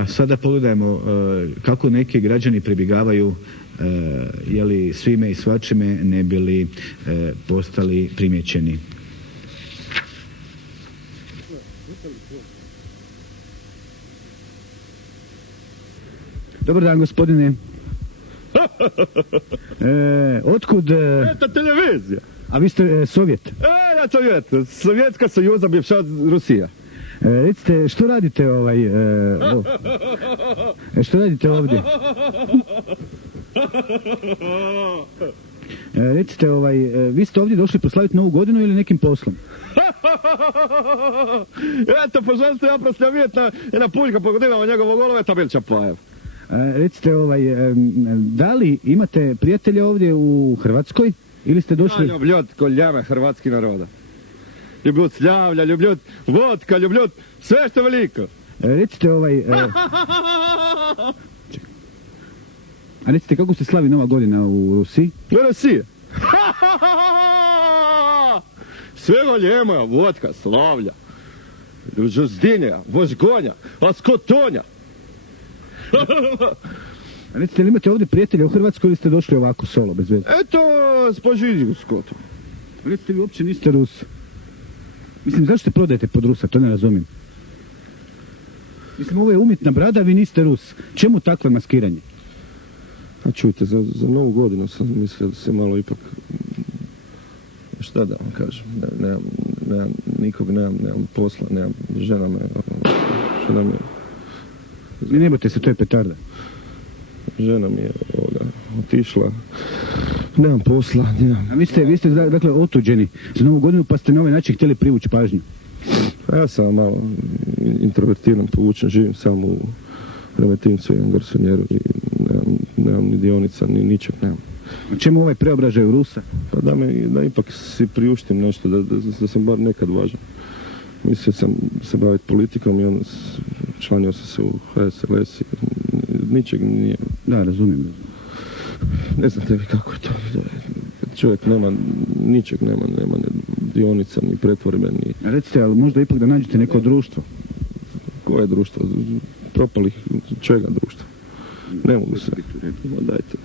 A sada pogledajmo kako neki građani pribjegavaju svime i svačime ne bili postali primijećeni. Dobar dan, gospodine. Otkud... Eta televizija. A vi ste Sovjet? Ja Sovjet. Sovjetska sojuza, bivša Rusija. Recite, što radite što radite ovdje? Recite, vi ste ovdje došli proslaviti Novu godinu ili nekim poslom? Eto, poželite, ja proslavit na puljka pogodinama njegovog golove, Tamil Čapajev. Recite, da li imate prijatelje ovdje u Hrvatskoj ili ste došli... Ja ljubljut koljame hrvatski naroda. Ljubljut sljavlja, ljubljut vodka, ljubljut sve što veliko. Recite, A recite, kako se slavi Nova godina u Rusiji? U Rusiji? Sve goljemo, vodka, slavlja, žuzdinja, vožgonja, askotonja. Recite, li imate ovdje prijatelja u Hrvatskoj ili ste došli ovako solo, bez veze? Eto, spožiđu skotom. Recite, vi uopće niste Rus. Mislim, zašto se prodajete pod Rusa, to ne razumijem. Mislim, ovo je umjetna brada, vi niste Rus. Čemu takvo maskiranje? A čujte, za Novu godinu sam mislio da se malo ipak... Šta da vam kažem? Nemam nikog, nemam posla, nemam žena me... Ne bojte se, to je petarda. Žena mi je otišla, nemam posla, nemam... A vi ste dakle otuđeni za Novu godinu pa ste na ovaj način htjeli privući pažnju? A ja sam malo introvertiran, povučen, živim samo u Remetincu, imam garsonjeru i nemam ni dionica, ni ničeg nemam. A čemu ovaj preobražaj u Rusa? Pa da ipak si priuštim nešto, da sam bar nekad važan. Mislio sam se baviti politikom i onda članio sam se u HSLS i ničeg nije. Da, razumijem. Ne znate vi kako je to. Čovjek nema ničeg, nema ni dionica, ni pretvorbe, ni... A recite, ali možda ipak da nađete neko društvo? Koje društvo? Propalih čega društva? Ne mogu se. Dajte.